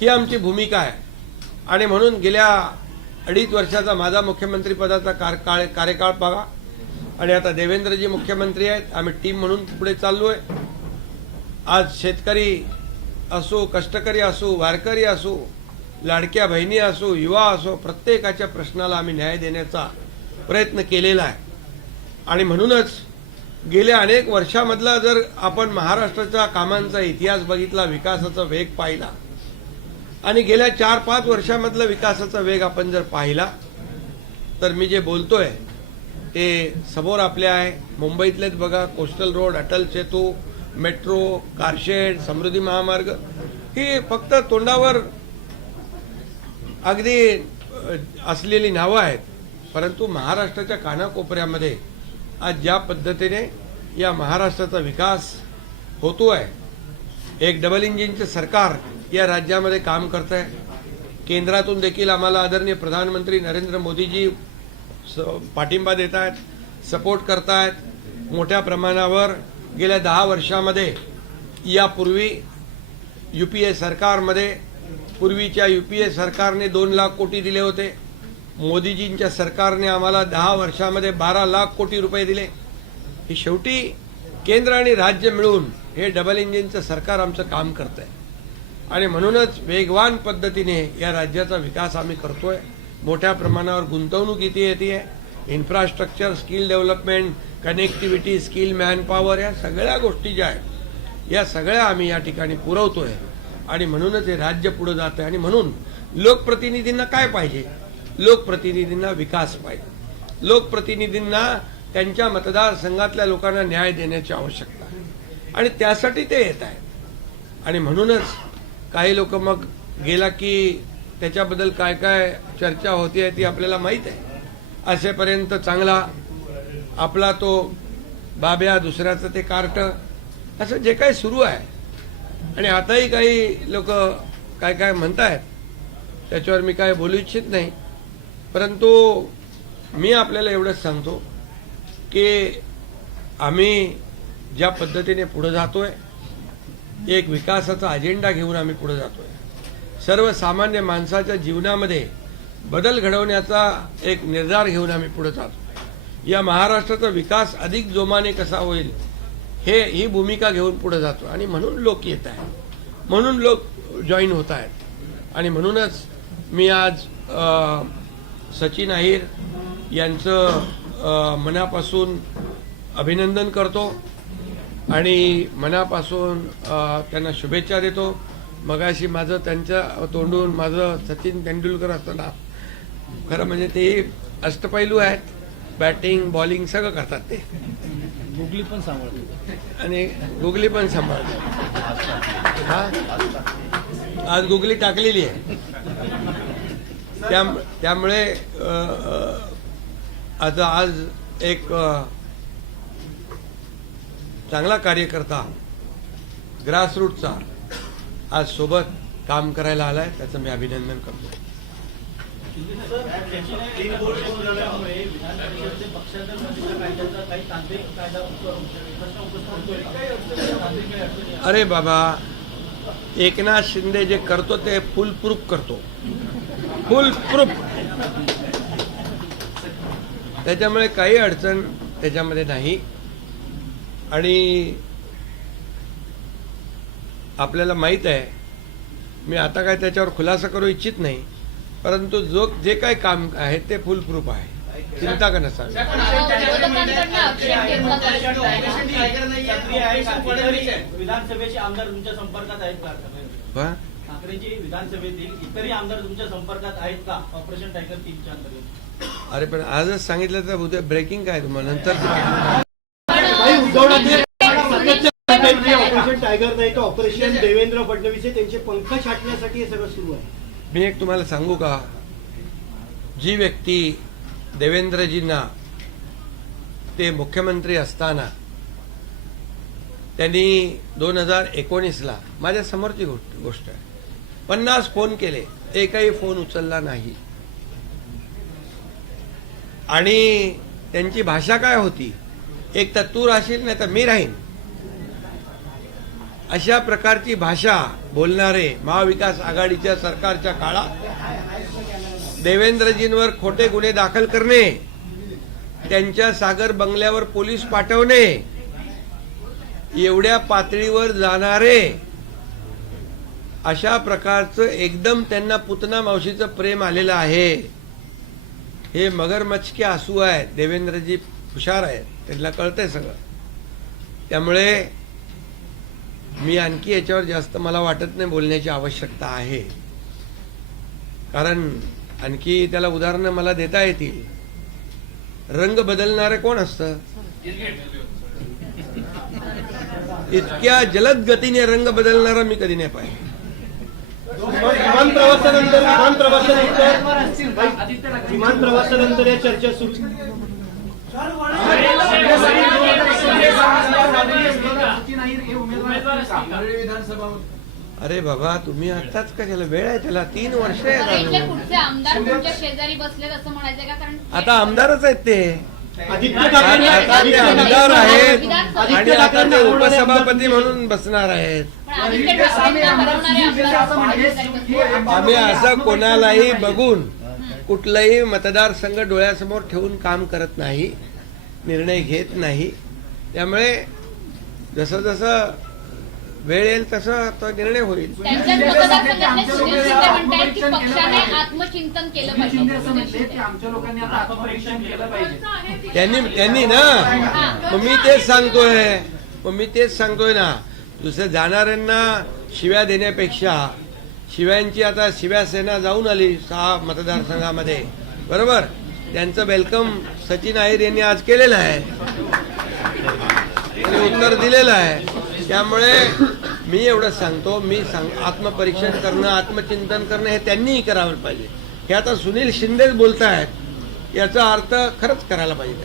ही आमची भूमिका आहे। आणि म्हणून गेल्या 2.5 वर्षाचा माझा मुख्यमंत्री पदाचा कार्यकाळ बघा आणि आता देवेंद्रजी मुख्यमंत्री आहेत, आम्ही टीम म्हणून पुढे चाललोय। आज शेतकरी असो, कष्टकरी असो, वारकरी असो, लाडक्या बहिणी असो, युवा असो, प्रत्येकाच्या प्रश्नाला आम्ही न्याय देण्याचा प्रयत्न केलेला आहे। आणि म्हणूनच गेल्या अनेक वर्षामधला जर आपण महाराष्ट्राच्या कामांचा इतिहास बघितला, विकासाचा वेग पाहिला आणि गेल्या 4-5 वर्षामधला विकासाचा वेग आपण जर पाहिला तर मी जे बोलतोय ते समोर आपल्या आहे। मुंबईतलेच बघा, coastal road, Atal Setu, metro, car shed, समृद्धी महामार्ग ही फक्त तोंडावर अगदी असलेली नावं आहेत, परंतु महाराष्ट्राच्या कानाकोपऱ्यामध्ये आज ज्या पद्धतीने या महाराष्ट्राचा विकास होतोय, एक डबल इंजिनचे सरकार या राज्यामध्ये काम करत आहे। केंद्रातून देखील आम्हाला आदरणीय प्रधानमंत्री नरेंद्र मोदीजी पाठिंबा देत आहेत, सपोर्ट करतायत मोठ्या प्रमाणावर। गेल्या 10 वर्षामध्ये यापूर्वी यूपीए सरकारमध्ये पूर्वीच्या यूपीए सरकारने 2 लाख कोटी दिले होते, मोदीजींच्या सरकारने आम्हाला 10 वर्षामध्ये 12 लाख कोटी रुपये दिले। ही शेवटी केंद्र आणि राज्य मिळून हे डबल इंजिनचं सरकार आमचं काम करतंय आणि म्हणूनच वेगवान पद्धतीने या राज्याचा विकास आम्ही करतोय। मोठ्या प्रमाणावर गुंतवणूक इथे येते, infrastructure, skill development, connectivity, skill manpower, या सगळ्या गोष्टी ज्या आहेत या सगळ्या आम्ही या ठिकाणी पुरवतोय आणि म्हणूनच हे राज्य पुढे जात आहे। आणि म्हणून लोकप्रतिनिधींना काय पाहिजे? लोकप्रतिनिधींना विकास पाहिजे, लोकप्रतिनिधींना त्यांच्या मतदारसंघातल्या लोकांना न्याय देण्याची आवश्यकता आहे आणि त्यासाठी ते येत आहेत। आणि म्हणूनच काही लोक मग गेला की त्याच्याबद्दल काय काय चर्चा होती ती आपल्याला माहीत आहे। असेपर्यंत चांगला आपला तो बाब्या, दुसऱ्याचं ते कार्ट, असं जे काही सुरू आहे आणि आताही काही लोक काय काय म्हणतायत त्याच्यावर मी काय बोलू इच्छित नाही, परंतु मी आपल्याला एवढंच सांगतो की आम्ही ज्या पद्धतीने पुढे जातोय, एक विकासाचा अजेंडा घेऊन आम्ही पुढे जातोय। सर्वसामान्य माणसाच्या जीवनामध्ये बदल घडवण्याचा एक निर्धार घेऊन आम्ही पुढे जातो। या महाराष्ट्राचा विकास अधिक जोमाने कसा होईल ही भूमिका घेऊन पुढे जातो आणि म्हणून लोक येत आहेत, म्हणून लोक जॉईन होत आहेत। आणि म्हणूनच मी आज सचिन अहिर यांचं मनापासून अभिनंदन करतो आणि मनापासून त्यांना शुभेच्छा देतो। मगाशी माझं त्यांच्या तोंडून माझं सचिन तेंडुलकर असताना, खरं म्हणजे ते अष्टपैलू आहेत, बॅटिंग बॉलिंग सगळं करतात ते, गुगली पण सांभाळते आणि गुगली पण सांभाळते। हा, आज गुगली टाकलेली आहे, त्यामुळे आता आज एक चांगला कार्यकर्ता ग्रासरूटचा आज सोबत काम करायला आलाय, त्याचं मी अभिनंदन करतो। अरे बाबा, एकनाथ शिंदे जे करतो ते फुल प्रूफ करतो, फुल प्रूफ, त्याच्यामुळे काही अडचण त्याच्यामध्ये नाही। आणि आपल्याला माहित आहे, मी आता काय त्याच्यावर खुलासा करू इच्छित नाही, परंतु जे काही काम आहे ते फुल प्रूफ आहे, चिंता का नसावी। विधानसभेचे आमदार तुमच्या संपर्कात आहेत का? ठाकरेंची विधानसभेतील इतरही आमदार तुमच्या संपर्कात आहेत का ऑपरेशन टायगर 3च्या अंतर्गत? अरे पण आजच सांगितलं तर उद्या ब्रेकिंग काय तुम्हाला नंतर ऑपरेशन टायगर नाही तर ऑपरेशन देवेंद्र फडणवीस त्यांचे पंख छाटण्यासाठी हे सगळं सुरू आहे। मी एक तुम्हाला सांगू का, जी व्यक्ती देवेंद्रजींना ते मुख्यमंत्री असताना त्यांनी 2019ला माझ्या समोरची गोष्ट आहे, 50 फोन केले, एकही फोन उचलला नाही। आणि त्यांची भाषा काय होती, एक तर तू राहशील नाही तर मी राहीन, अशा प्रकारची भाषा बोलणारे महाविकास आघाडीच्या सरकारच्या काळात देवेंद्रजींवर खोटे गुन्हे दाखल करणे, त्यांच्या सागर बंगल्यावर पोलीस पाठवणे, एवढ्या पातळीवर जाणारे अशा प्रकारचं एकदम त्यांना पुतना मावशीचं प्रेम आलेलं आहे. हे मगरमच्छ के आंसू आहेत. देवेंद्रजी हुशार आहेत, त्यांना कळतंय सगळं. त्यामुळे मी आणखी याच्यावर जास्त मला वाटत नाही बोलण्याची आवश्यकता आहे, कारण आणखी त्याला उदाहरणं मला देता येतील. रंग बदलणारे कोण असतं? इतक्या जलद गतीने रंग बदलणारा मी कधी नाही पाहिजे. विमान प्रवासानंतर या चर्चा सुरू. अरे बाबा, तुम्ही आत्ताच का त्याला वेळ आहे, त्याला 3 वर्ष इथले आहे. पुढचे आमदार तुमच्या शेजारी बसलेत असं म्हणायचंय का? कारण आता आमदारच आहेत ते, आदित्य आता ते आमदार आहेत आणि आता ते ठाकरे उपसभापती म्हणून बसणार आहेत. पण आदित्य ठाकरेंना हरवणारे आमदार असं म्हणायचं शेजारी बसले. आम्ही असं कोणालाही बघून कुठलाही मतदारसंघ डोळ्यासमोर ठेवून काम करत नाही, निर्णय घेत नाही. त्यामुळे जसं जसं वेळ येईल तसं तो निर्णय होईल. त्यांच्याच मतदारसंघातले सुनील शिंदे म्हणतायत की पक्षाने आत्मचिंतन केलं पाहिजे. सुनील शिंदे. आमच्या लोकांनी आता आत्मपरीक्षण केलं पाहिजे. त्यांनी ना, मग मी तेच सांगतोय ना, दुसऱ्या जाणाऱ्यांना शिव्या देण्यापेक्षा शिव्यांची आता शिव्यासेना जाऊन आली 6 मतदारसंघामध्ये, बरोबर. त्यांचं वेलकम सचिन अहिर यांनी आज केलेलं आहे, त्यांनी उत्तर दिलेलं आहे. त्यामुळे मी एवढं सांगतो, आत्मपरीक्षण करणं, आत्मचिंतन करणं हे त्यांनीही करावं पाहिजे. हे आता सुनील शिंदेच बोलतायत, याचा अर्थ खरंच करायला पाहिजे.